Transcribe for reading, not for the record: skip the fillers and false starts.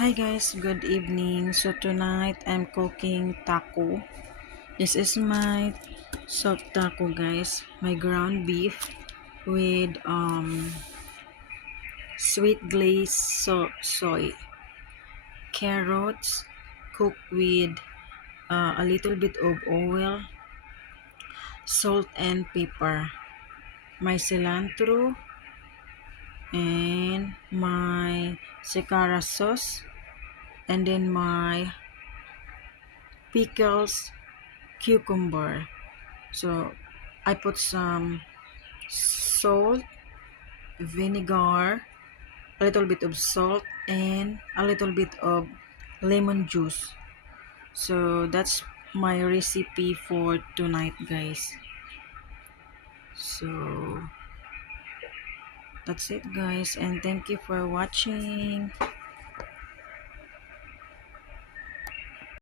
Hi guys, good evening. So tonight I'm cooking taco. This is my soft taco guys. My ground beef with sweet glazed soy, carrots cooked with a little bit of oil, salt and pepper, my cilantro and my secara sauce, and then my pickles cucumber. So I put some salt, vinegar, a little bit of salt, and a little bit of lemon juice. So that's my recipe for tonight, guys. So that's it, guys, and thank you for watching.